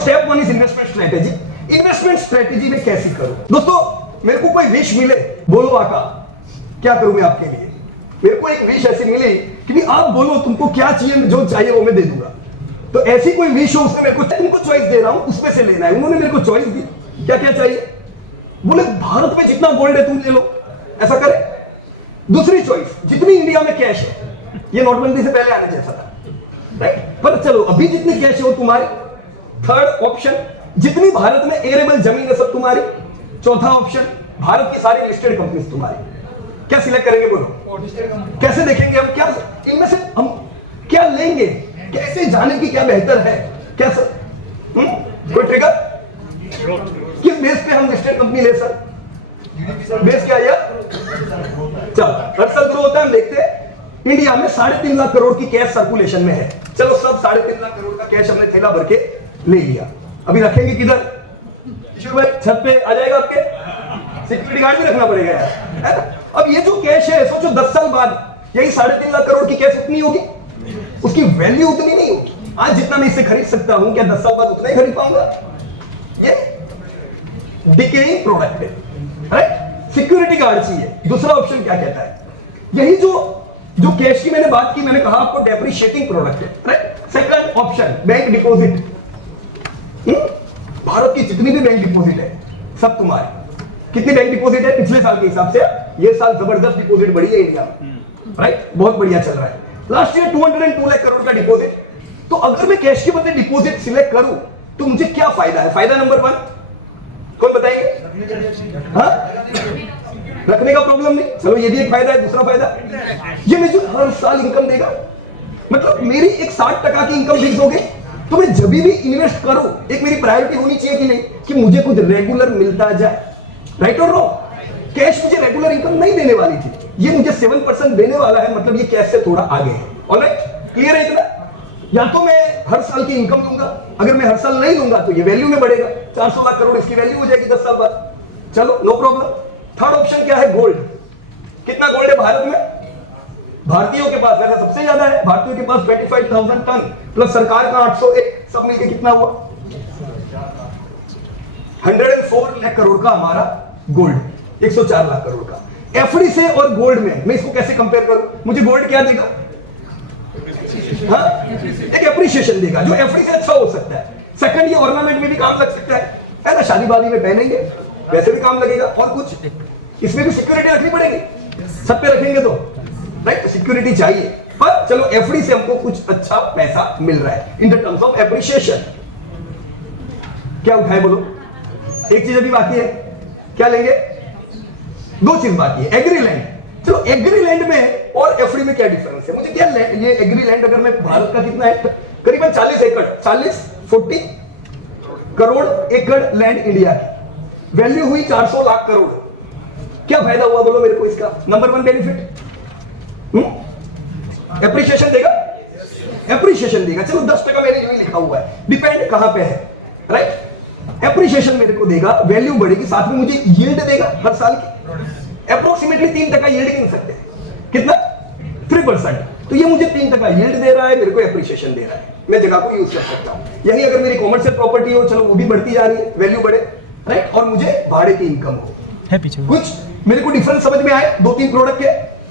Step one is investment strategy. Investment strategy में कैसी करूं? दोस्तों मेरे को कोई विश मिले, बोलो आका क्या करूं मैं आपके लिए? मेरे को एक विश ऐसी मिली कि भी आप बोलो तुमको क्या चाहिए, जो चाहिए वो मैं दे दूंगा। तो ऐसी कोई विश हो, उसने मेरे को तुमको चॉइस दे रहा हूं, उसमें से लेना है। उन्होंने मेरे को चॉइस दी, क्या क्या चाहिए? बोले भारत में जितना गोल्ड है तुम ले लो, ऐसा करे। दूसरी चॉइस, जितनी इंडिया में कैश है, ये नोटबंदी से पहले आने जैसा था, राइट? पर चलो अभी जितनी कैश है वो तुम्हारी। थर्ड ऑप्शन, जितनी भारत में एरेबल जमीन है सब तुम्हारी। चौथा ऑप्शन, भारत की सारी लिस्टेड कंपनीज तुम्हारी। क्या सिलेक्ट करेंगे बोलो? कैसे देखेंगे हम, क्या इनमें से हम क्या लेंगे, कैसे जाने की क्या बेहतर है, कैसे कोई ट्रिगर? किस बेस पे हम लिस्टेड कंपनी ले सर? बेस क्या है? चलो हर साल ग्रो होता है, हम देखते हैं इंडिया में 3.5 लाख करोड़ की कैश सर्कुलेशन में है। चलो सब 3.5 लाख करोड़ का कैश हमने थैला भर के ले लिया। अभी रखेंगे किधर? किशोर भाई छत पे आ जाएगा आपके, सिक्योरिटी गार्ड भी रखना पड़ेगा यार, है ना? अब ये जो कैश है, सोचो 10 साल बाद यही 3.5 लाख करोड़ की कैश उतनी होगी, उसकी वैल्यू उतनी नहीं होगी। आज जितना मैं इससे खरीद सकता हूं, क्या 10 साल बाद उतना ही खरीद पाऊंगा? ये डिकेइंग प्रोडक्ट है, राइट? सिक्योरिटी गार्ड चाहिए। दूसरा ऑप्शन क्या कहता है? यही जो कैश की मैंने बात की, मैंने कहा आपको डेप्रिशिएटिंग प्रोडक्ट है, right? Second option, bank deposit. Bharat की जितनी भी बैंक डिपॉजिट है सब तुम्हारे। कितनी बैंक डिपॉजिट है पिछले साल के हिसाब से? ये साल जबरदस्त डिपॉजिट बढ़ी है इंडिया में, राइट? बहुत बढ़िया चल रहा है। लास्ट ईयर 202 लाख करोड़ का डिपॉजिट। तो अगर मैं कैश के बदले डिपॉजिट सिलेक्ट करूं तो मुझे क्या फायदा है? फायदा नंबर 1 कौन बताएंगे? हाँ, रखने का प्रॉब्लम नहीं, चलो ये भी एक फायदा है। दूसरा फायदा, ये मुझे हर साल इनकम देगा। मतलब मेरी एक 60% की इनकम फिक्स हो गई, तो मैं जब भी इन्वेस्ट करूं, एक मेरी प्रायोरिटी होनी चाहिए कि नहीं, कि मुझे कुछ रेगुलर मिलता जाए, राइट और रॉन्ग? कैश मुझे रेगुलर इनकम नहीं देने वाली थी, ये मुझे 7% देने वाला है, मतलब ये कैश से थोड़ा आगे है। ऑलराइट, क्लियर है इतना? या तो मैं हर साल की इनकम लूंगा, अगर मैं हर साल नहीं लूंगा तो ये वैल्यू में बढ़ेगा, 400 लाख करोड़ इसकी वैल्यू हो जाएगी 10 साल बाद। चलो नो प्रॉब्लम। थर्ड ऑप्शन क्या है? गोल्ड। कितना गोल्ड है भारत में? भारतीयों के पास वैसे सबसे ज्यादा है, भारतीयों के पास 25,000 टन प्लस सरकार का 801, सब मिलके कितना हुआ? 104 लाख करोड़ का हमारा गोल्ड, 104 लाख करोड़ का। एफडी से और गोल्ड में मैं इसको कैसे कंपेयर करूं? मुझे गोल्ड क्या देगा? हाँ, एक एप्रिसिएशन देगा जो एफडी से अच्छा हो सकता है। सेकंड, ये ऑर्नामेंट में भी काम लग सकता है ना? शादी वादी में पहनेंगे वैसे भी काम लगेगा। और कुछ इसमें भी सिक्योरिटी रखनी पड़ेगी, सब पे रखेंगे तो, राइट? तो सिक्योरिटी चाहिए, पर चलो एफडी से हमको कुछ अच्छा पैसा मिल रहा है in the terms of appreciation. क्या उठाए बोलो? एक चीज अभी बाकी है, क्या लेंगे? 2 चीज बाकी है। एग्रीलैंड। चलो एग्रीलैंड में और एफडी में क्या डिफरेंस है? मुझे क्या ये एग्रीलैंड, अगर मैं भारत का कितना है, करीबन 40 एकड़, 40 करोड़ एकड़ लैंड इंडिया की, वैल्यू हुई 400 लाख करोड़। क्या फायदा हुआ बोलो मेरे को इसका? नंबर 1 बेनिफिट, एप्रिसिएशन देगा, एप्रिसिएशन देगा। चलो 10% मैंने यही लिखा हुआ है, डिपेंड कहां पे है, राइट? एप्रिसिएशन मेरे को देगा, वैल्यू बढ़ेगी, साथ में मुझे यील्ड देगा हर साल की। अप्रोक्सीमेटली 3% यील्ड गिन सकते हैं, कितना? 3%। तो ये मुझे 3% यील्ड दे रहा है, मेरे को एप्रिसिएशन दे रहा है, मैं जगह को यूज कर सकता हूं। यही अगर मेरी कॉमर्शियल प्रॉपर्टी हो, चलो वो भी बढ़ती जा रही है, वैल्यू बढ़े, राइट? और मुझे भाड़े की इनकम हो। कुछ मेरे को डिफरेंस समझ में आए 2-3 प्रोडक्ट के,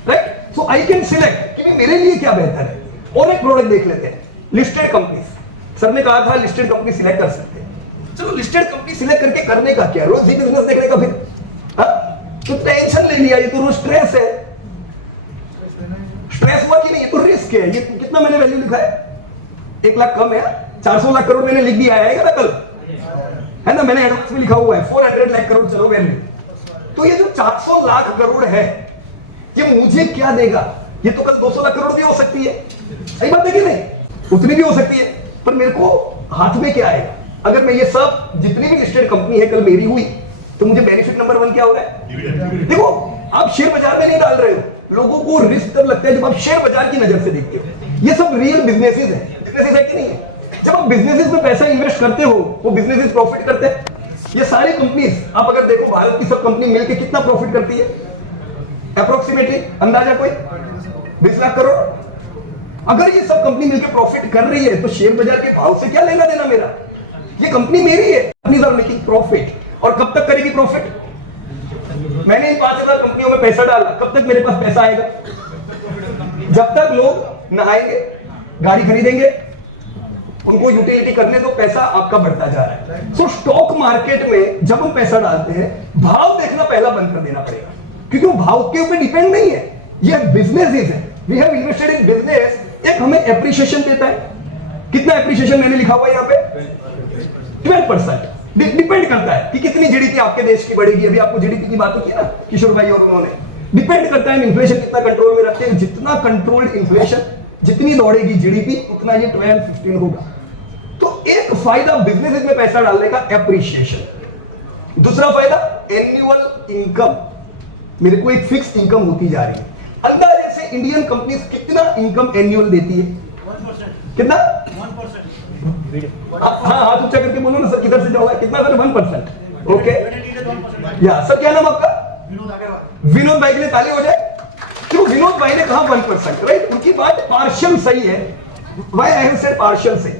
right? So I can select कि मेरे लिए क्या बेहतर है। और एक प्रोडक्ट देख लेते हैं, लिस्टेड कंपनी। सर ने कहा था लिस्टेड कंपनी सिलेक्ट कर सकते हैं। चलो लिस्टेड कंपनी सिलेक्ट करके करने का क्या? रोज ही बिजनेस देखने का फिर? तो टेंशन ले लिया, ये तो रोज स्ट्रेस है। स्ट्रेस हुआ कि नहीं? ये तो रिस्क है। ये कितना मैंने वैल्यू लिखा है? 1 लाख कम है, 400 लाख करोड़ मैंने लिख दिया है ना कल, है ना? मैंने एडवांस में लिखा हुआ है 400 लाख करोड़, चलो वैल्यू। तो ये जो 400 लाख करोड़ है, ये मुझे क्या देगा? ये तो कल 200 लाख करोड़ भी हो सकती है, सही बात है कि नहीं? उतनी भी हो सकती है, पर मेरे को हाथ में क्या आएगा? अगर मैं ये सब जितनी भी लिस्टेड कंपनी है कल मेरी हुई, तो मुझे बेनिफिट नंबर 1 क्या हो रहा है? देखो, आप शेयर बाजार में नहीं डाल रहे हो, लोगों को रिस्क तब लगता है जब आप शेयर बाजार की नजर से देखते हो। ये सब रियल बिजनेसेस है, बिजनेसेस है कि नहीं है? जब आप बिजनेसेस में पैसा इन्वेस्ट करते हो, वो बिजनेसेस प्रॉफिट करते हैं। ये सारी कंपनीज आप अगर देखो, भारत की सब कंपनी मिलकर कितना प्रॉफिट करती है? अप्रोक्सीमेटली अंदाजा कोई 20 लाख करोड़। अगर ये सब कंपनी मिलकर प्रॉफिट कर रही है, तो शेयर बाजार के भाव से क्या लेना देना मेरा? ये कंपनी मेरी है, कंपनीज आर मेकिंग प्रॉफिट। और कब तक करेगी प्रॉफिट? मैंने इन 5,000 कंपनियों में पैसा डाला, कब तक मेरे पास पैसा आएगा? जब तक लोग नहाएंगे, गाड़ी खरीदेंगे, उनको यूटिलिटी करने दो, पैसा आपका बढ़ता जा रहा है। सो स्टॉक मार्केट में जब हम पैसा डालते हैं, भाव देखना पहला बंद कर देना पड़ेगा, क्योंकि वो भाव के ऊपर डिपेंड नहीं है, ये बिजनेस है। We have invested in business, एक हमें एप्रिसिएशन देता है। कितना एप्रिसिएशन मैंने लिखा हुआ है यहाँ पे? 12%। डिपेंड करता है कि कितनी जीडीपी आपके देश की बढ़ेगी। अभी आपको जीडीपी की बात की ना किशोर भाई और उन्होंने, डिपेंड करता है इन्फ्लेशन कितना कंट्रोल में रखते हैं। जितना कंट्रोल्ड इन्फ्लेशन, जितनी दौड़ेगी जीडीपी, उतना ये 12-15 होगा। तो एक फायदा बिजनेस में पैसा डालने का, एप्रिसिएशन। दूसरा फायदा एनुअल इनकम, मेरे को एक फिक्स इनकम होती जा रही है। अंदाजे से इंडियन कंपनीज कितना इनकम एनुअल देती है? 1%। कितना? 1%। हाँ, हाथ ऊंचा करके बोलो ना सर, किधर से जाओगे? कितना सर? 1%। ओके या सर, क्या नाम आपका? विनोद भाई के लिए ताली हो जाए। क्यों विनोद भाई ने कहा 1%, राइट? उनकी बात पार्शियल सही है। Why I have said partial सही?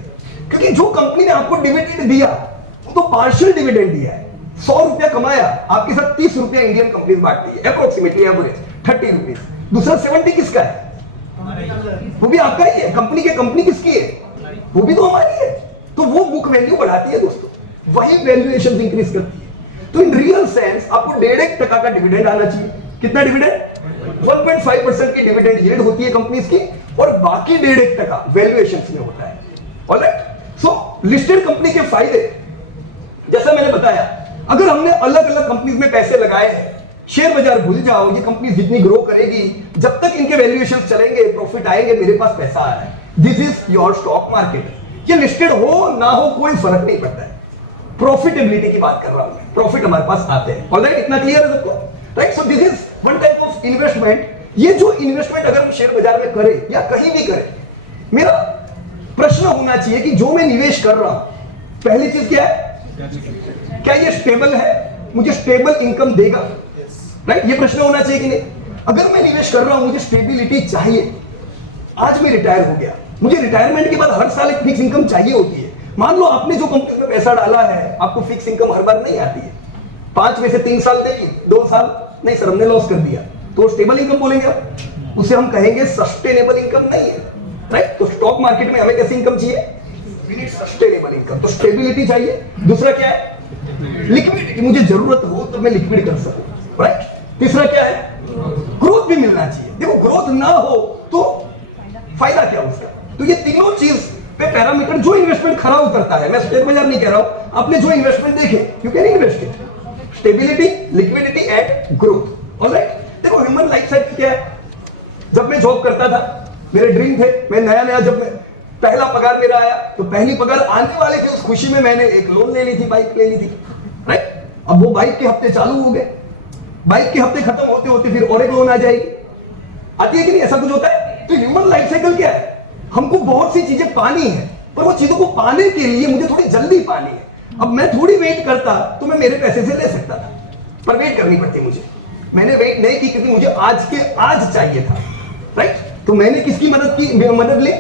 क्योंकि जो कंपनी ने आपको डिविडेंड दिया, वो तो पार्शियल डिविडेंड दिया है। 100 रुपया कमाया, आपके साथ 30 रुपया इंडियन कंपनी बांटती है, अप्रोक्सीमेटली एवरेज 30 रुपीज। दूसरा 70 किसका है? वो भी आपका ही है। कंपनी किसकी है? वो भी तो हमारी है। तो वो बुक वैल्यू बढ़ाती है दोस्तों, वही वैल्यूएशन इंक्रीज करती है। तो इन रियल सेंस आपको 1.5% का डिविडेंड आना चाहिए। कितना डिविडेंड? 1.5% की डिविडेंड यील्ड होती है कंपनीज की, और बाकी 1.5% वैल्यूएशन में होता है। ऑलराइट, सो लिस्टेड कंपनी के फायदे, जैसा मैंने बताया, अगर हमने अलग अलग कंपनीज में पैसे लगाए हैं, शेयर बाजार भूल जाओ, ये कंपनी जितनी ग्रो करेगी, जब तक इनके वैल्यूएशन चलेंगे, प्रॉफिट आएंगे, मेरे पास पैसा आ रहा है। This is your stock market. ये लिस्टेड हो ना हो कोई फर्क नहीं पड़ता है, प्रॉफिटेबिलिटी की बात कर रहा हूं मैं, प्रॉफिट हमारे पास आते हैं। ऑलराइट, इतना क्लियर है सबको? Right, so this is one type of investment. ये जो इन्वेस्टमेंट अगर हम शेयर बाजार में करें या कहीं भी करें, मेरा प्रश्न होना चाहिए कि जो मैं निवेश कर रहा हूं, पहली चीज क्या है? क्या ये स्टेबल है? मुझे स्टेबल इनकम देगा? राइट, ये प्रश्न होना चाहिए कि नहीं? अगर मैं निवेश कर रहा हूं, मुझे स्टेबिलिटी चाहिए। आज मैं रिटायर हो गया, मुझे रिटायरमेंट के बाद हर साल एक फिक्स इनकम चाहिए होती है। मान लो आपने जो कंपनी में पैसा डाला है, आपको फिक्स इनकम हर बार नहीं आती है। 5 में से 3 साल देगी, 2 साल नहीं सर हमने लॉस कर दिया, तो स्टेबल इनकम बोलेंगे आप, उसे हम कहेंगे सस्टेनेबल इनकम नहीं है। राइट, तो स्टॉक मार्केट में हमें कैसी इनकम चाहिए? Sustainable income. तो स्टेबिलिटी चाहिए। दूसरा क्या है? लिक्विडिटी, मुझे जरूरत हो तो मैं लिक्विड कर सकूं। राइट, तीसरा क्या है? ग्रोथ भी मिलना चाहिए। देखो, ग्रोथ ना हो तो फायदा क्या उसका? तो ये तीनों चीज पे पैरामीटर जो इन्वेस्टमेंट खरा उतरता है, मैं शेयर बाजार नहीं कह रहा हूं, आपने जो इन्वेस्टमेंट देखे, you can invest it, stability, liquidity and growth. Alright, देखो ह्यूमन लाइफ साइकिल क्या है? जब मैं जॉब करता था, मेरे ड्रीम थे, मैं नया जब मैं पहला पगार मेरा आया, तो पहली पगार आने वाले थी, उस खुशी में मैंने एक लोन ले ली थी, बाइक ले ली थी। राइट, अब वो बाइक के हफ्ते चालू हो गए, बाइक के हफ्ते खत्म होते होते फिर और एक लोन आ जाएगी, आती है कि नहीं? ऐसा कुछ होता है। तो ह्यूमन लाइफ साइकिल क्या है? हमको बहुत सी चीजें पानी है, पर वो चीजों को पाने के लिए मुझे थोड़ी जल्दी पानी है। अब मैं थोड़ी वेट करता तो मैं मेरे पैसे से ले सकता था, पर वेट करनी पड़ती मुझे। मैंने वेट नहीं की क्योंकि मुझे आज के आज चाहिए था। राइट, तो मैंने किसकी मदद ली?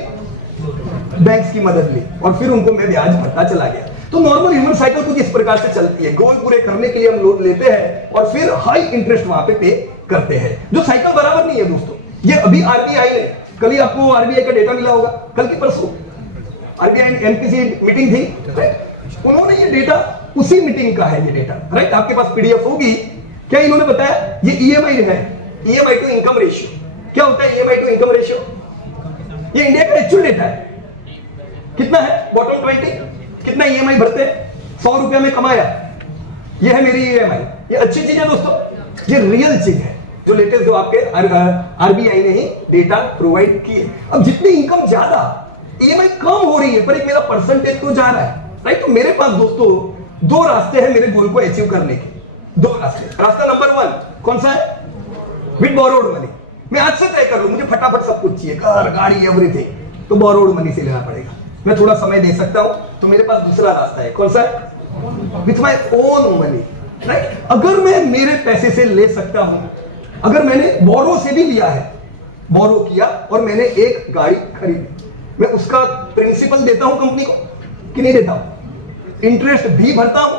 बैंक्स की मदद ली, और फिर उनको मैं ब्याज भरता चला गया। तो नॉर्मल ह्यूमन साइकिल कुछ इस प्रकार से चलती है। गोल पूरे करने के लिए हम लोन लेते हैं और फिर हाई इंटरेस्ट वहां पे करते हैं। जो साइकिल बराबर नहीं है दोस्तों। ये अभी आरबीआई ने, कल ही आपको आरबीआई का डेटा मिला होगा, कल की परसों आरबीआई एमपीसी मीटिंग थी, राइट? उन्होंने ये डेटा, उसी मीटिंग का है ये डेटा, राइट? आपके पास पीडीएफ होगी। क्या इन्होंने बताया? ये ईएमआई है, ईएमआई टू इनकम रेशियो। क्या होता है ईएमआई टू इनकम रेशियो? ये इंडिया का एक्चुअल डेटा है। कितना है? बॉटम 20 कितना ईएमआई भरते हैं? 100 रुपया में कमाया, ये है मेरी ईएमआई। ये अच्छी चीज है दोस्तों, ये रियल चीज है, जो लेटेस्ट जो आपके आरबीआई ने ही डेटा प्रोवाइड किए। अब जितनी इनकम ज्यादा, ईएमआई कम हो रही है, पर एक मेरा परसेंटेज तो जा रहा है, राइट? तो मेरे पास दोस्तों 2 रास्ते हैं मेरे गोल को अचीव करने के। 2 रास्ते। रास्ता नंबर 1 कौन सा है? With borrowed money. मैं आज से तय कर लूं मुझे फटाफट सब कुछ चाहिए, कार, गाड़ी, एवरीथिंग, तो बोरोड मनी से लेना पड़ेगा। मैं थोड़ा समय दे सकता हूं, तो मेरे पास दूसरा रास्ता है। कौन सा है? With my own money, right? अगर मैं मेरे पैसे से ले सकता हूं, अगर मैंने बोरो से भी लिया है, बोरो किया और मैंने एक गाड़ी खरीदी, मैं उसका प्रिंसिपल देता हूं कंपनी को कि नहीं देता हूं? इंटरेस्ट भी भरता हूं,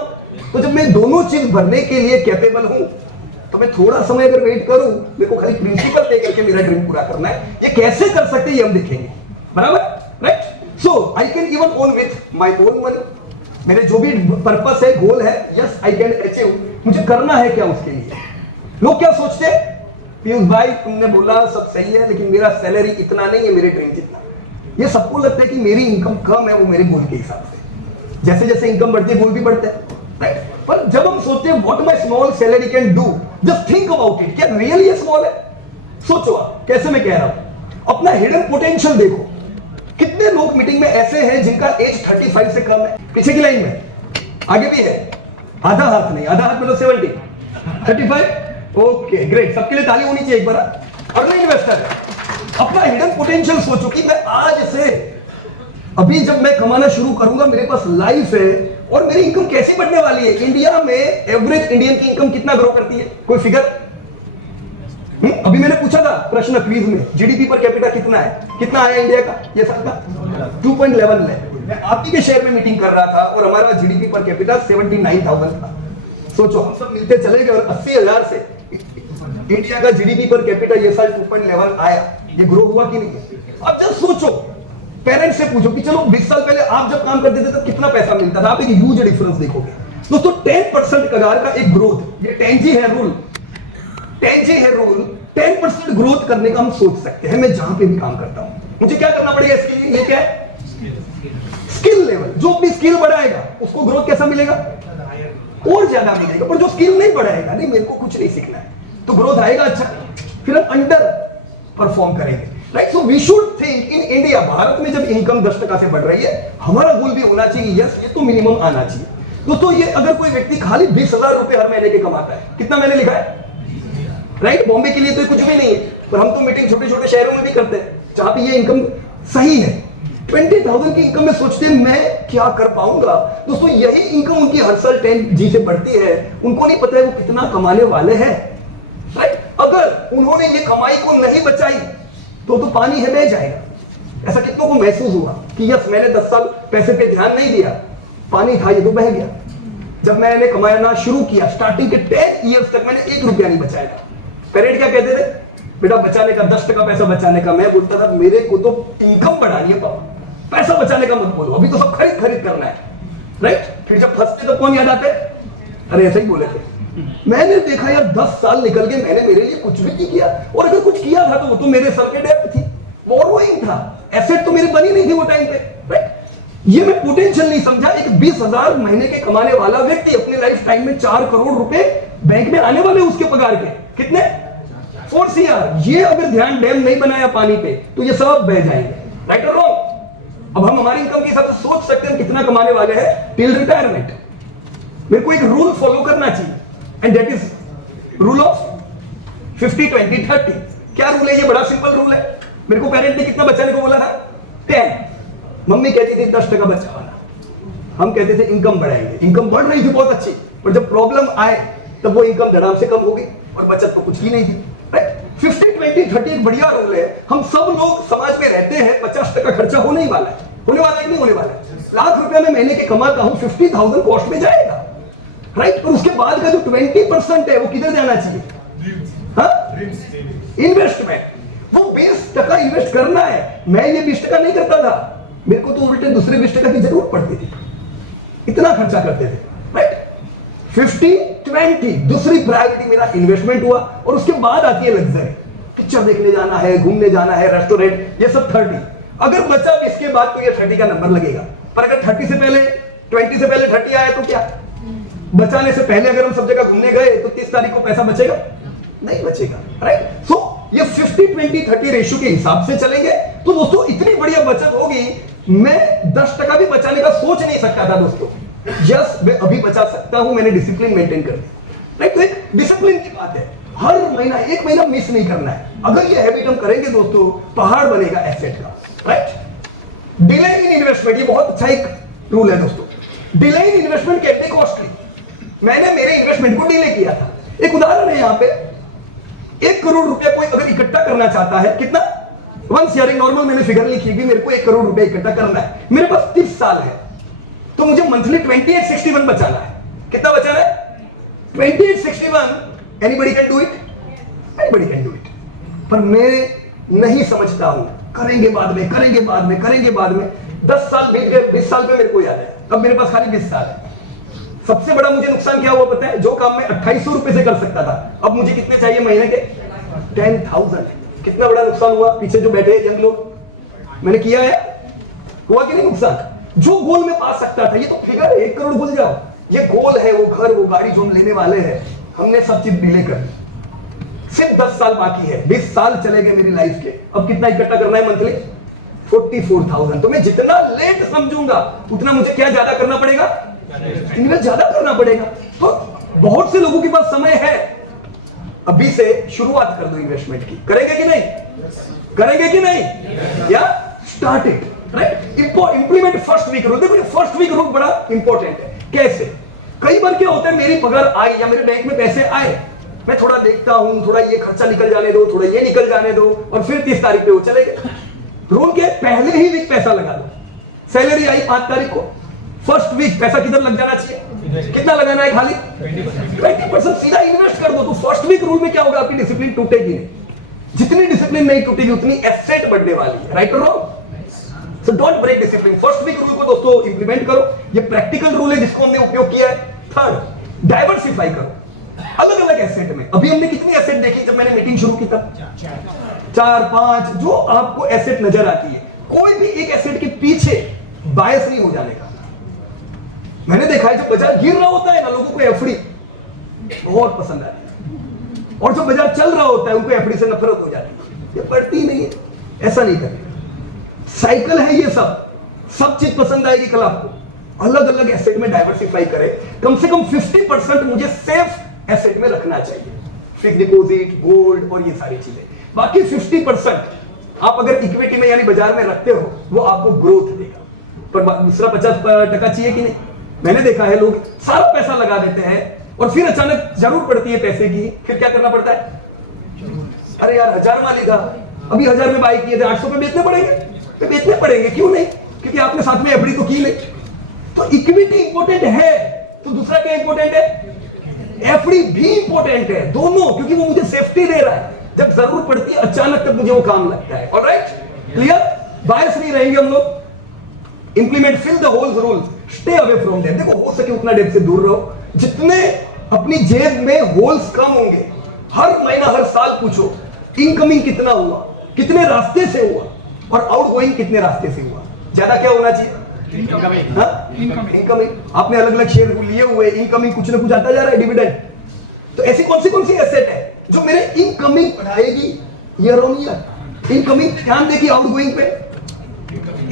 तो जब मैं दोनों चीज भरने के लिए कैपेबल हूं, तो मैं थोड़ा समय अगर वेट करूं, मेरे को खाली प्रिंसिपल लेकर के मेरा ड्रीम पूरा करना है, ये कैसे कर सकते हैं ये हम देखेंगे, बराबर, right. So I can even own with my own money, मेरे जो भी पर्पस है, गोल है, यस आई कैन अचीव, मुझे करना है क्या उसके लिए। लोग क्या सोचते हैं, पीयूष भाई तुमने बोला सब सही है, लेकिन मेरा सैलरी इतना नहीं है मेरे ड्रीम जितना। ये सबको लगता है कि मेरी इनकम कम है, वो मेरे गोल के हिसाब से, जैसे जैसे इनकम बढ़ती है गोल भी बढ़ता है, राइट। पर जब हम सोचते हैं what my small salary can do, just think about it, क्या रियली ये स्मॉल है? सोचो आप, कैसे मैं कह रहा हूं, अपना हिडन पोटेंशियल देखो। कितने लोग मीटिंग में ऐसे हैं जिनका एज 35 से कम है, पीछे की लाइन में, आगे भी है, आधा हाथ नहीं, आधा हाथ मतलब 70, 35, ओके ग्रेट, सबके लिए ताली होनी चाहिए एक बार। अगला इन्वेस्टर है, अपना हिडन पोटेंशियल सोचो कि मैं आज से, अभी जब मैं कमाना शुरू करूंगा, मेरे पास लाइफ है और मेरी इनकम कैसी बढ़ने वाली है। इंडिया में एवरेज इंडियन की इनकम कितना ग्रो करती है, कोई फिगर? अभी मैंने पूछा था प्रश्न क्विज में, जीडीपी पर कैपिटा कितना है, कितना आया इंडिया का ये साल का? 2.11 लाख। मैं आप ही के शहर में मीटिंग कर रहा था और हमारा जीडीपी पर कैपिटा 79,000 था। सोचो हम सब मिलते चले गए और 80,000 से इंडिया का जीडीपी पर कैपिटा ये साल 2.11 आया। ये ग्रो हुआ कि नहीं? अब जब सोचो, पेरेंट्स से पूछो कि चलो 20 साल पहले आप जब काम करते थे तब कितना पैसा मिलता था, आप एक ह्यूज डिफरेंस देखोगे दोस्तों। 10% कगार का एक ग्रोथ, ये 10G है रूल, 10G है रूल, 10% ग्रोथ करने का हम सोच सकते हैं। मैं जहां पे भी काम करता हूं, मुझे क्या करना पड़ेगा इसके लिए? ये क्या है? Skill level. जो अपनी स्किल बढ़ाएगा उसको ग्रोथ कैसा मिलेगा? और ज्यादा मिलेगा। पर जो स्किल नहीं बढ़ाएगा, नहीं मेरे को कुछ नहीं सीखना है, तो ग्रोथ आएगा अच्छा, फिर हम अंडर परफॉर्म करेंगे, right. So we should think in India, Bharat में जब इनकम 10% से बढ़ रही है, हमारा गोल भी होना चाहिए, यस ये तो मिनिमम आना चाहिए दोस्तों। ये अगर कोई व्यक्ति खाली 20,000 रुपए हर महीने के कमाता है, कितना मैंने लिखा है, राइट। बॉम्बे के लिए तो कुछ भी नहीं है, पर हम तो मीटिंग छोटे छोटे शहरों में भी करते हैं जहां पे ये इनकम सही है। 20,000 की इनकम में सोचते हैं मैं क्या कर पाऊंगा दोस्तों। यही इनकम उनकी हर साल 10G से बढ़ती है, उनको नहीं पता है वो कितना कमाने वाले हैं, राइट। अगर उन्होंने ये कमाई को नहीं बचाई तो पानी है बह जाएगा। ऐसा कितनों को महसूस हुआ कि यस मैंने 10 साल पैसे पे ध्यान नहीं दिया, पानी था ये तो बह गया। जब मैंने कमाना शुरू किया, स्टार्टिंग के 10 इयर्स तक मैंने 1 रुपया नहीं बचाया था। पेरेंट क्या कहते थे, बेटा बचाने का 10% पैसा बचाने का। मैं बोलता था मेरे को तो इनकम बढ़ानी है पापा, पैसा बचाने का मत बोलो, अभी तो सब खरीद करना है, राइट। फिर जब फंसते तो कौन याद आते, अरे ऐसे ही बोले थे। मैंने देखा यार 10 साल निकल गए, मैंने मेरे लिए कुछ भी नहीं किया, और अगर कुछ किया था तो वो तो मेरे सर के डेप्थ थी, बोरोइंग था, एसेट तो मेरी बनी नहीं थी वो टाइम पे, राइट। ये मैं पोटेंशियल नहीं समझा। एक 20,000 महीने के कमाने वाला व्यक्ति अपने लाइफ टाइम में 4 करोड़ रुपए बैंक में आने वाले उसके पगार के, कितने? 4 CR। ये अगर ध्यान डैम नहीं बनाया पानी पे तो ये सब बह जाएंगे, राइट और रॉन्ग। अब हम हमारी इनकम के हिसाब से सोच सकते हैं कितना कमाने वाले हैं टिल रिटायरमेंट। मेरे को एक रूल फॉलो करना चाहिए, and that is rule of 50-20-30। क्या रूल है? ये बड़ा सिंपल रूल है। मेरे को पेरेंट ने कितना बचाने को बोला था? 10। मम्मी कहती थी 10% बचाना, हम कहते थे इनकम बढ़ाएंगे। इनकम बढ़ रही थी बहुत अच्छी, पर जब प्रॉब्लम आए तब वो इनकम धड़ाम से कम हो गई और बचत तो कुछ ही नहीं थी, राइट। 50-20-30 एक बढ़िया रूल है। हम सब लोग समाज में रहते हैं, 50% खर्चा होने ही वाला है, होने वाला है नहीं होने वाला है। लाख रुपया में महीने के कमाता हूं, 50,000 कॉस्ट में जाएगा, राइट। और उसके बाद का जो 20% है वो किधर जाना चाहिए? इन्वेस्टमेंट। वो 20% इन्वेस्ट करना है। मैं ये 20% नहीं करता था, मेरे को तो उल्टे दूसरे 20% की जरूरत पड़ती थी, इतना खर्चा करते थे, राइट। 50-20 दूसरी प्रायोरिटी मेरा इन्वेस्टमेंट हुआ, और उसके बाद आती है लग्जरी, पिक्चर देखने जाना है, घूमने जाना है, रेस्टोरेंट, ये सब 30। अगर बचा इसके बाद तो ये 30 का नंबर लगेगा। पर अगर 30 से पहले 20 से पहले 30 आया तो क्या? बचाने से पहले अगर हम सब जगह घूमने गए तो 30 तारीख को पैसा बचेगा? नहीं बचेगा, राइट। सो ये 50-20-30 रेशियो के हिसाब से चलेंगे तो दोस्तों इतनी बढ़िया बचत होगी। मैं 10% भी बचाने का सोच नहीं सकता था दोस्तों, यस मैं अभी बचा सकता हूं, मैंने डिसिप्लिन मेंटेन कर दिया, राइट। तो एक डिसिप्लिन की बात है, हर महीना 1 महीना मिस नहीं करना है। अगर ये हैबिट हम करेंगे दोस्तों, पहाड़ बनेगा एसेट का, राइट। डिले इन इन्वेस्टमेंट, ये बहुत अच्छा एक रूल है दोस्तों। Delay in investment can be costly. मैंने मेरे इन्वेस्टमेंट को डिले किया था। एक उदाहरण है यहाँ पे, 1 करोड़ रुपया कोई अगर इकट्ठा करना चाहता है, कितना? 1 CR। नॉर्मल मैंने फिगर लिखी कि मेरे को 1 करोड़ रुपया इकट्ठा करना है, मेरे पास 30 साल है, तो मुझे मंथली 2861 बचाना है। कितना बचाना है? 2861। Anybody can do it, anybody can do it. पर मैं नहीं समझता हूं, करेंगे बाद में, करेंगे बाद में, करेंगे बाद में। 10 साल बीत गए, 20 साल पे मेरे को याद है, अब मेरे पास खाली 20 साल है। सबसे बड़ा मुझे नुकसान क्या हुआ पता है? जो काम मैं 2800 रुपए से कर सकता था, अब मुझे कितने चाहिए महीने के? 10,000। कितना बड़ा नुकसान हुआ? पीछे जो बैठे हैं यंग लोग, मैंने किया है, हुआ कि नहीं नुकसान? जो गोल में पा सकता था, ये तो फिगर है, 1 करोड़ भूल जाओ, ये गोल है, वो घर, वो गाड़ी जो हम लेने वाले हैं, हमने सब चीज डिले कर दी। सिर्फ 10 साल बाकी है, 20 साल चले गए मेरी लाइफ के। अब कितना इकट्ठा करना है मंथली? 44,000। तो मैं जितना लेट समझूंगा उतना मुझे क्या ज्यादा करना पड़ेगा? इन्वेस्ट ज्यादा करना पड़ेगा। तो बहुत से लोगों के पास समय है, अभी से शुरुआत कर दो इन्वेस्टमेंट की। करेंगे कि नहीं? करेंगे कि नहीं? या start it, right? Implement first week rule. देखो ये फर्स्ट वीक रूल बड़ा इंपॉर्टेंट है। कैसे? कई बार क्या होता है, मेरी पगार आई या मेरे बैंक में पैसे आए, मैं थोड़ा देखता हूं, थोड़ा ये खर्चा निकल जाने दो, थोड़ा ये निकल जाने दो, और फिर 30 तारीख पे वो चले गए। रूल के पहले ही वीक पैसा लगा दो। सैलरी आई 5 तारीख को, फर्स्ट वीक पैसा किधर लग जाना चाहिए? कितना लगाना है? खाली 20% सीधा इन्वेस्ट कर दो। तो फर्स्ट वीक रूल में क्या होगा? आपकी डिसिप्लिन टूटेगी नहीं। जितनी डिसिप्लिन नहीं टूटेगी उतनी एसेट बढ़ने वाली है, राइट और wrong? So don't break discipline. First week rule को दोस्तों इंप्लीमेंट करो। ये प्रैक्टिकल रूल है जिसको हमने उपयोग किया है। थर्ड, डाइवर्सिफाई करो अलग अलग एसेट में। अभी हमने कितनी एसेट देखी जब मैंने मीटिंग शुरू की तब? 4-5 जो आपको एसेट नजर आती है। कोई भी एक एसेट के पीछे बायस नहीं हो जाने का। मैंने देखा है जब बाजार गिर रहा होता है ना, लोगों को एफडी बहुत पसंद आती है, और जब बाजार चल रहा होता है उनको एफडी से नफरत हो जाती है, ये बढ़ती नहीं है। ऐसा नहीं करें, साइकिल है ये। सब चीज पसंद आएगी कल आपको। अलग अलग एसेट में डाइवर्सिफाई करें। कम से कम 50% मुझे सेफ एसेट में रखना चाहिए, फिक्स डिपॉजिट, गोल्ड और ये सारी चीजें। बाकी 50% आप अगर इक्विटी में यानी बाजार में रखते हो, वो आपको ग्रोथ देगा। पर दूसरा 50% चाहिए कि नहीं? मैंने देखा है लोग सारा पैसा लगा देते हैं और फिर अचानक जरूरत पड़ती है पैसे की, फिर क्या करना पड़ता है? अरे यार 1000 वाली का अभी 1000 में बाई किए थे, 800 पे बेचने पड़ेंगे। तो बेचने पड़ेंगे क्यों नहीं? क्योंकि आपने साथ में एफडी तो की नहीं। तो इक्विटी इंपॉर्टेंट है, तो दूसरा क्या इंपॉर्टेंट है? एफडी भी इंपॉर्टेंट है, दोनों, क्योंकि वो मुझे सेफ्टी दे रहा है। जब जरूरत पड़ती है अचानक तक मुझे वो काम लगता है। Alright, clear? बायस नहीं रहेंगे हम लोग। Implement fill the holes rule, stay away from debt. देखो हो सके उतना डेट से दूर रहो। जितने अपनी जेब में होल्स कम होंगे, हर महीना हर साल पूछो इनकमिंग कितना हुआ, कितने रास्ते से हुआ, और आउटगोइंग कितने रास्ते से हुआ। ज्यादा क्या होना चाहिए? इनकमिंग। आपने अलग अलग शेयर लिए हुए, इनकमिंग कुछ ना कुछ आता जा रहा है, डिविडेंड। तो ऐसी कौन सी एसेट है जो मेरे इनकमिंग बढ़ाएगी ईयर ऑन ईयर? इनकमिंग ध्यान देगी आउटगोइंग पे,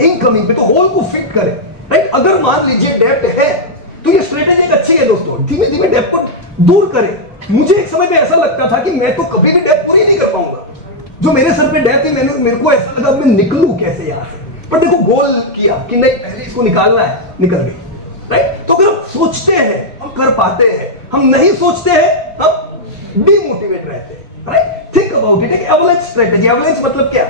इनकमिंग पे। तो होल को फिट करे, राइट? अगर मान लीजिए डेब्ट है तो ये स्ट्रेटेजी अच्छी है दोस्तों, धीमे धीमे डेब्ट को दूर करे। मुझे एक समय पे ऐसा लगता था कि मैं तो कभी भी डेब्ट पूरी नहीं कर पाऊंगा। जो मेरे सर पे डेब्ट थी, मेरे को ऐसा लगा मैं निकलूं कैसे यहां से। पर देखो गोल किया कि नहीं, पहले इसको निकालना है, निकल गई, राइट? तो अगर हम सोचते हैं हम कर पाते हैं, हम नहीं सोचते हैं हम डिमोटिवेट रहते हैं, right? Think about it. Average strategy, average मतलब क्या?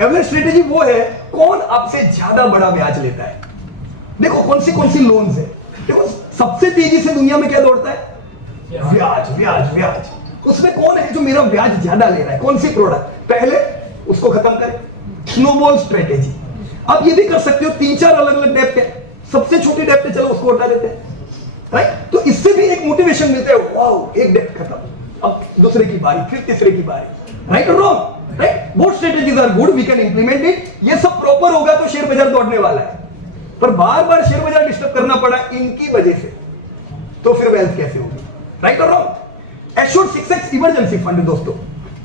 एवरेज स्ट्रेटेजी वो है कौन आपसे ज्यादा बड़ा ब्याज लेता है। देखो कौन सी लोन्स है। देखो सबसे तेजी से दुनिया में क्या दौड़ता है? ब्याज, ब्याज, ब्याज। उसमें कौन है जो मेरा ब्याज ज्यादा ले रहा है? कौन सी प्रोडक्ट? पहले उसको खत्म करें, स्नोबॉल स्ट्रेटेजी। आप ये भी कर सकते हो, 3-4 अलग अलग डेप्ट है, सबसे छोटी डेप्ट है, चलो उसको हटा देते हैं, राइट? तो इससे भी एक मोटिवेशन मिलता है, वाओ एक डेप्ट खत्म, अब दूसरे की बारी, फिर तीसरे की बारी, राइट और wrong? Right? Both strategies are good, we can implement it. ये सब प्रॉपर होगा तो शेयर बाजार दौड़ने वाला है। पर बार बार शेयर बाजार डिस्टर्ब करना पड़ा इनकी वजह से, तो फिर वेल्थ कैसे होगी? राइट और wrong? Assured 6x emergency fund दोस्तों,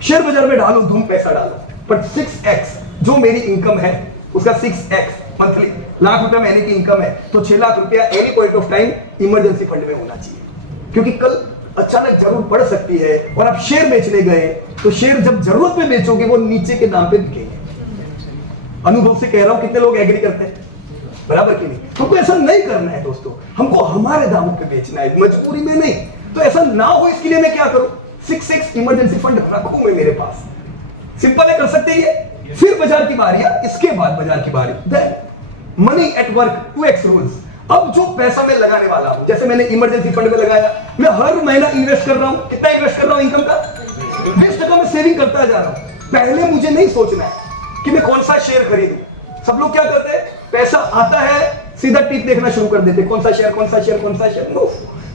शेयर बाजार में डालो, धूम पैसा डालो, पर 6x जो मेरी इनकम है उसका 6x मंथली, लाख रुपया महीने की इनकम है तो 6 लाख रुपया any point of time emergency fund में होना चाहिए। क्योंकि कल अचानक जरूरत पड़ सकती है और आप शेयर बेचने गए तो शेयर जब जरूरत में बेचोगे वो नीचे के दाम पे बिकेंगे। अनुभव से कह रहा हूं, कितने लोग एग्री करते हैं? बराबर कि नहीं? हमको ऐसा नहीं करना है दोस्तों, हमको हमारे दामों पे बेचना है, मजबूरी में नहीं। तो ऐसा ना हो इसके लिए मैं क्या करूं? 6x इमरजेंसी फंड रखूं मैं मेरे पास। सिंपल है, कर सकते हैं ये। फिर बाजार की बारी, इसके बाद बाजार की बारी। Then money at work 2x rules. अब जो पैसा मैं लगाने वाला हूं, जैसे मैंने इमरजेंसी फंड में लगाया, मैं हर महीना इन्वेस्ट कर रहा हूं। कितना इन्वेस्ट कर रहा हूं? इनकम का 20% मैं सेविंग करता जा रहा हूं। पहले मुझे नहीं सोचना है कि मैं कौन सा शेयर खरीदूं। सब लोग क्या करते हैं, पैसा आता है सीधा टिप देखना शुरू कर देते, कौन सा शेयर कौन सा शेयर कौन सा शेयर। नो,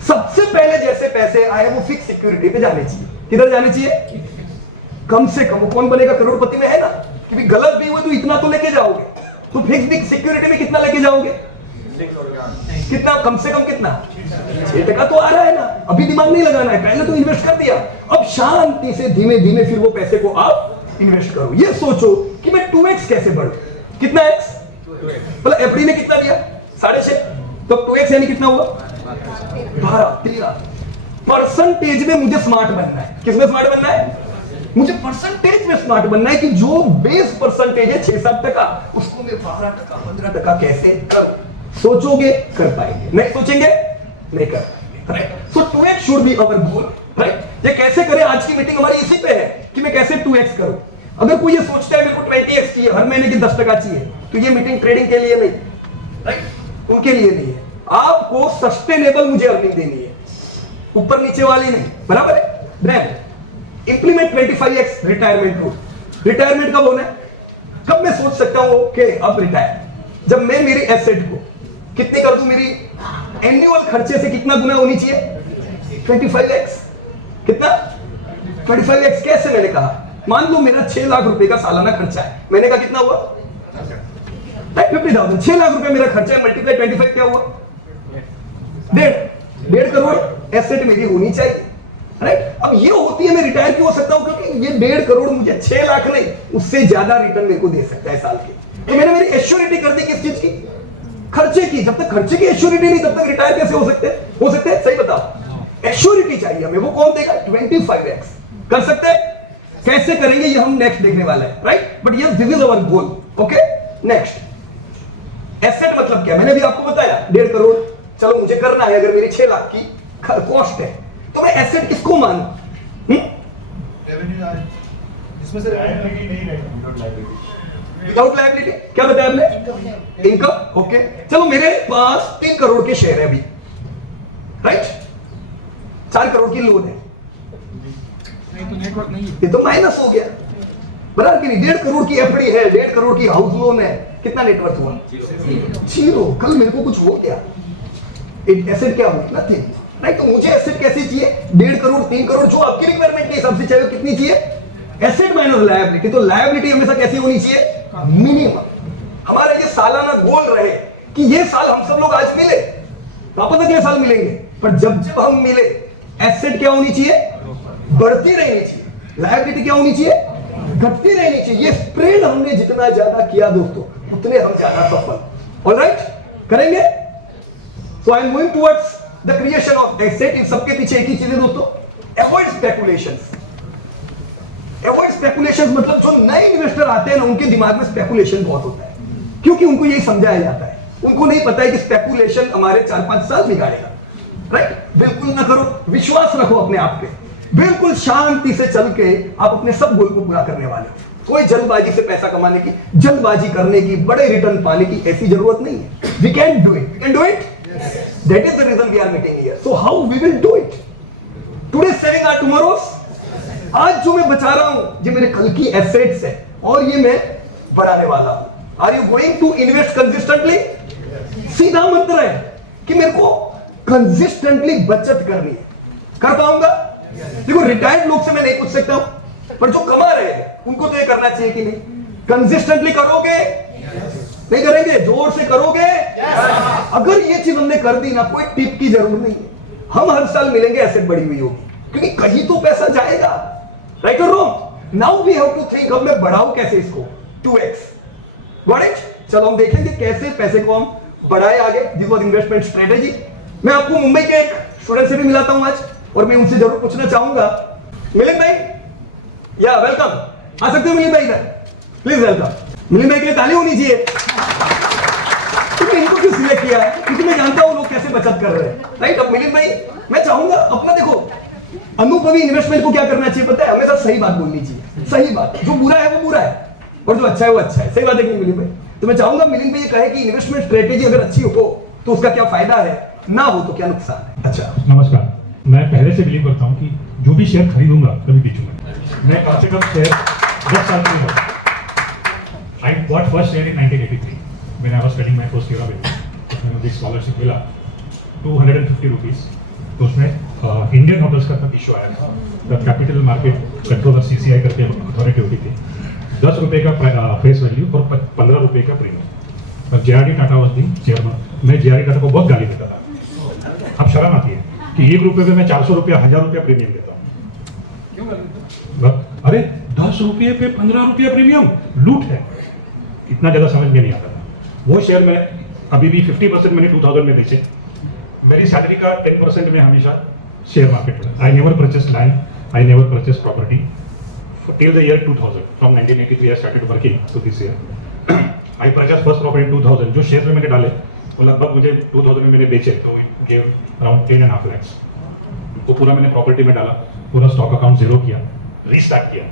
सबसे पहले जैसे पैसे आए वो फिक्स सिक्योरिटी पे जाने चाहिए। किधर जाने चाहिए? कम से कम। वो कौन बनेगा करोड़पति में, है ना, कि भी गलत भी हुआ तो इतना तो लेके जाओगे। तो फिक्स सिक्योरिटी में कितना लेके जाओगे? कितना? कम से कम कितना? 6% तो आ रहा है ना। अभी दिमाग नहीं लगाना है, पहले तो इन्वेस्ट कर दिया, अब शांति से धीमे धीमे फिर वो पैसे को आप इन्वेस्ट करो। ये सोचो कि मैं 2x कैसे बढ़ूं। कितना x? मतलब एफडी ने कितना दिया? 6.5, तो 2x यानी कितना हुआ? 13 परसेंटेज में मुझे स्मार्ट बनना है। किसमें स्मार्ट बनना है? मुझे परसेंटेज में स्मार्ट बनना है कि जो बेस परसेंटेज है 6-7%, उसको मैं 12%, 15% कैसे करूं। सोचोगे कर पाएंगे, नहीं सोचेंगे नहीं कर पाएंगे। Right? So 2x should be our goal. Right? ये कैसे करें? आज की मीटिंग हमारी इसी पे है कि मैं कैसे 2x करूं। अगर कोई ये सोचता है मेरे को 20x चाहिए, हर महीने की 10% चाहिए, तो ये मीटिंग ट्रेडिंग के लिए नहीं, राइट, उनके लिए नहीं है। आपको सस्टेनेबल मुझे अर्निंग देनी है, ऊपर नीचे वाली नहीं, बराबर है। Brand implement 25x retirement rule. Retirement कब होना है? कब मैं सोच सकता हूं कि अब रिटायर? जब मैं मेरी एसेट को कितनी कर दूं, मेरी एनुअल खर्चे से कितना गुना होनी चाहिए? 25x। कितना? 25x। कैसे? मैंने कहा मान लो मेरा 6 लाख रुपए का सालाना खर्चा है, मैंने कहा कितना हुआ? 50,000। 6 लाख रुपए मेरा खर्चा है, मल्टीप्लाई 25 क्या हुआ? 1.5 करोड़ एसेट मेरी होनी चाहिए। राइट? अब ये होती है, मैं रिटायर क्यों हो सकता हूं? क्योंकि ये 1.5 करोड़ मुझे 6 लाख नहीं, उससे ज्यादा रिटर्न मेरे को दे सकता है साल के। तो मैंने मेरी एश्योरिटी कर दी किस चीज की? खर्चे की। जब तक खर्चे की एश्योरिटी नहीं, तब तक रिटायर कैसे हो सकते हैं? हो सकते हैं? सही बताओ। एश्योरिटी चाहिए हमें, वो कौन देगा? 25x। कर सकते हैं? कैसे करेंगे ये हम नेक्स्ट देखने वाले हैं। Right? But yes, this is our goal. Okay, next asset मतलब क्या? मैंने भी आपको बताया 1.5 करोड़। चलो मुझे करना है, अगर मेरी 6 लाख की कॉस्ट है तो मैं एसेट किसको मानूं? रेवेन्यू इसमें से लायबिलिटी नहीं रहेगी, विदाउट लायबिलिटी। क्या बताया आपने? इनकम। ओके, चलो मेरे पास 3 करोड़ के शेयर है अभी, राइट, 4 करोड़ की लोन है, तो नेटवर्क नहीं है, ये तो माइनस हो गया, बराबर कि नहीं? 1.5 करोड़ की एफडी है, 1.5 करोड़ की हाउस लोन है, कितना नेटवर्क हुआ? 0। कल मेरे को कुछ हो गया, एसेट क्या हुई? नथिंग। राइट? तो मुझे एसेट कैसी चाहिए? 1.5 करोड़, 3 करोड़, जो आपकी रिक्वायरमेंट के हिसाब से चाहिए। कितनी चाहिए? Asset minus liability. तो लायबिलिटी हमेशा कैसी होनी चाहिए? मिनिमम। हमारा ये सालाना गोल रहे कि ये साल हम सब लोग आज मिले, वापस अगले साल मिलेंगे, पर जब जब हम मिले एसेट क्या होनी चाहिए? बढ़ती रहनी चाहिए। लायबिलिटी क्या होनी चाहिए? घटती रहनी चाहिए। ये स्प्रेड हमने जितना ज्यादा किया दोस्तों, उतने हम ज्यादा सफल। ऑलराइट, करेंगे। So I am moving towards the creation of asset. इन सबके पीछे एक ही चीज है दोस्तों, अवॉइड स्पेकुलेशंस। अवॉइड स्पेकुलेशंस मतलब जो नए इन्वेस्टर आते हैं ना, उनके दिमाग में स्पेकुलेशन बहुत होता है, क्योंकि उनको यही समझाया जाता है। उनको नहीं पता है कि स्पेकुलेशन हमारे 4-5 साल बिगाड़ेगा। राइट? बिल्कुल ना करो, विश्वास रखो अपने आप पे, बिल्कुल शांति से चल के आप अपने सब गोल को पूरा करने वाले हो। कोई जल्दबाजी से पैसा कमाने की, जल्दबाजी करने की, बड़े रिटर्न पाने की ऐसी जरूरत नहीं है। We can do it, we can do it. That is the reason we are meeting here. So how we will do it? Today saving are tomorrow's. आज जो मैं बचा रहा हूं, ये मेरे कल की एसेट्स है और ये मैं बढ़ाने वाला हूं। Are you going to invest consistently? सीधा मंत्र है कि मेरे को कंसिस्टेंटली बचत करनी है। कर पाऊंगा? देखो, रिटायर्ड लोग से मैं नहीं पूछ सकता हूं, पर जो कमा रहे हैं उनको तो ये करना चाहिए कि नहीं? कंसिस्टेंटली करोगे? नहीं करेंगे? जोर से करोगे? अगर ये चीज हमने कर दी ना, कोई टिप की जरूरत नहीं है, हम हर साल मिलेंगे, एसेट बढ़ी हुई होगी, क्योंकि कहीं तो पैसा जाएगा। राइट और wrong? Now we have to think, अब मैं बढ़ाऊं कैसे इसको? 2x। Got it? चलो हम देखेंगे कैसे पैसे को हम बढ़ाए आगे। This was investment strategy. मैं आपको मुंबई के एक स्टूडेंट से भी मिलाता हूं आज, और मैं उनसे जरूर पूछना चाहूंगा। मिलिंद भाई, या वेलकम। आ सकते हो मिलिंद भाई इधर? Please welcome. मिलिंद भाई के लिए ताली होनी चाहिए। तुमने इनको क्यों सिलेक्ट किया? क्योंकि मैं जानता हूं लोग कैसे बचत कर रहे हैं। राइट? अब मिलिंद भाई, मैं चाहूंगा अपना, देखो, अनुभवी इन्वेस्टमेंट को क्या करना चाहिए पता है? हमेशा सही बात बोलनी चाहिए। सही बात, जो बुरा है वो बुरा है, और जो अच्छा है वो अच्छा है। सही बात है कि मिलिंद भाई? तो मैं चाहूंगा मिलिंद भाई ये कहे कि इन्वेस्टमेंट स्ट्रेटेजी अगर अच्छी हो तो उसका क्या फायदा है, ना हो तो क्या नुकसान है। अच्छा, नमस्कार, मैं पहले से बिलीव करता हूँ कि जो भी शेयर खरीदूंगा कभी बेचूंगा। मैं कम से कम शेयर 10 साल के लिए I got first share in 1983 when I was studying my first year of education. उसमें मुझे स्कॉलरशिप मिला 250 रुपीज। तो उसमें इंडियन होटल्स का तब इशू आया था, तब कैपिटल मार्केट कंट्रोलर CCI करके अथॉरिटी होती थी। 10 रुपये का फेस वैल्यू और 15 रुपये का प्रीमियम। और JRD Tata was the chairman. मैं JRD टाटा को बहुत गाली देता था। अब शर्म आती है कि 1 रुपये पे मैं 400 रुपया 1000 रुपया प्रीमियम देता हूँ। क्यों कर देते हो? अरे 10 रुपये पे 15 रुपया प्रीमियम लूट है। इतना ज़्यादा समझ में नहीं आता था। वो शेयर में अभी भी 50% मैंने 2000 में बेचे। मेरी सैलरी का 10% में हमेशा शेयर मार्केट में। I never purchase land, I never purchase property till the year 2000। From 1983 I started working to this year. I purchase first property 2000। जो शेयर में मैंने डाले वो लगभग मुझे 2000 में मैंने बेचे, तो गिव अराउंड 10.5 lakhs। वो पूरा मैंने प्रॉपर्टी में डाला, पूरा स्टॉक अकाउंट जीरो किया, रीस्टार्ट किया।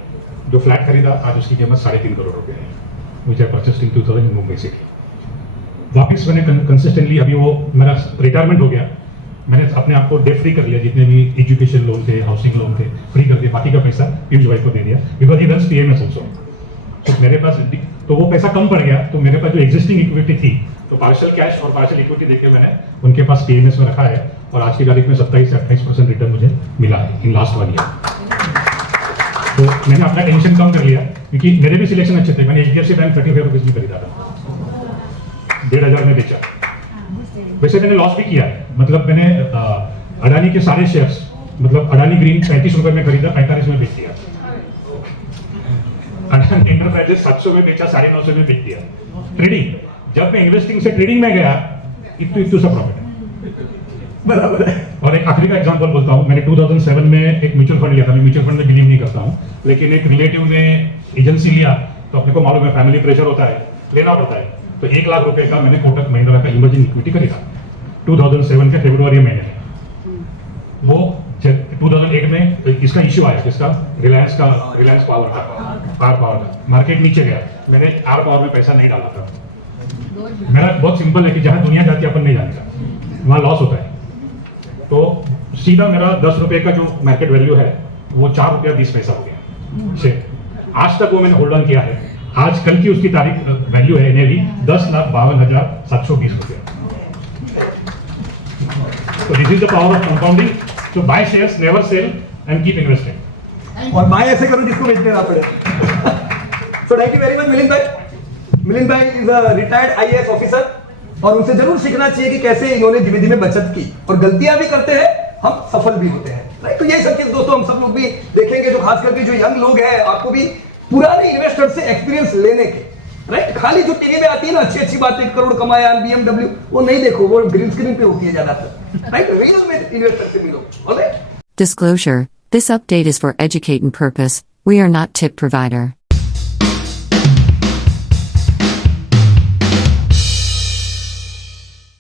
जो फ्लैट खरीदा आज उसकी कीमत 3.5 करोड़ रुपए है, विच आई परचेस्ड इन 2000 इन मुंबई सिटी। वापिस मैंने कंसिस्टेंटली, अभी वो मेरा रिटायरमेंट हो गया, मैंने अपने आप को डेट फ्री कर लिया। जितने भी एजुकेशन लोन थे, हाउसिंग लोन थे, फ्री कर दिया। बाकी का पैसा पीयूष भाई को दे दिया, because he runs PMS also. तो मेरे पास तो वो पैसा कम पड़ गया, तो मेरे पास जो एग्जिस्टिंग इक्विटी थी, तो पार्शियल कैश और पार्शियल इक्विटी देके मैंने उनके पास PMS में रखा है। और आज की तारीख में 27 से 28% रिटर्न मुझे मिला है इन लास्ट 1 ईयर। तो मैंने अपना टेंशन कम कर लिया, क्योंकि मेरे भी सिलेक्शन अच्छे थे। मैंने HDFC बैंक 35 रुपीज में खरीदा था, 1500 में बेचा। वैसे मैंने लॉस भी किया है, मतलब मैंने अडानी के सारे शेयर्स, मतलब अडानी ग्रीन 35 रुपए में खरीदा, 45 में बेच दिया। अडानी एंटरप्राइजेस 700 में बेचा, 950 में बेच दिया। ट्रेडिंग, जब मैं इन्वेस्टिंग से ट्रेडिंग में गया, इतू सा प्रॉफिट है। बराबर है। और एक आखिरी का एग्जांपल बोलता हूँ। मैंने 2007 में एक म्यूचुअल फंड लिया था। मैं म्यूचुअल फंड में बिलीव नहीं करता हूँ, लेकिन एक रिलेटिव ने एजेंसी लिया, तो अपने को मालूम है फैमिली प्रेशर होता है, लेना पड़ता है। तो 1 लाख रुपए का मैंने कोटक महिंद्रा का इमर्जिंग इक्विटी खरीदा 2007 के फरवरी महीने में। वो 2008 में इसका इश्यू आया, किसका, रिलायंस पावर का मार्केट नीचे गया। मैंने आर पावर में पैसा नहीं डाला था। मेरा बहुत सिंपल है कि जहां दुनिया जाती है अपन नहीं जानता, वहां लॉस होता है। तो सीधा मेरा 10 रुपए का जो मार्केट वैल्यू है वो 4 रुपया 20 पैसा हो गया शेयर। आज तक वो मैंने होल्ड ऑन किया है। आज कल की उसकी तारीख वैल्यू है NAV 10,52,720 रुपया। So this is the power of compounding. So buy shares, never sell, and keep investing. और मैं ऐसे करूं जिसको बेच देना पड़े। So thank you very much Milind भाई। मिलिंद भाई is a retired IAS officer, और उनसे जरूर सीखना चाहिए कि कैसे इन्होंने धीमे धीमे बचत की, और गलतियां भी करते हैं, हम सफल भी होते हैं। राइट, तो यही सब चीज दोस्तों हम सब लोग भी देखेंगे, जो खास करके जो यंग लोग हैं, आपको भी पुराने इन्वेस्टर से एक्सपीरियंस लेने के। राइट, खाली जो टीवी में आती है ना अच्छी बात, 1 करोड़ कमाया, BMW, वो नहीं देखो, वो ग्रीन स्क्रीन पे होती है ज्यादातर। राइट, रियल में इन्वेस्टर से मिलो। Alright. Disclosure: This update is for educating purpose. We are not tip provider.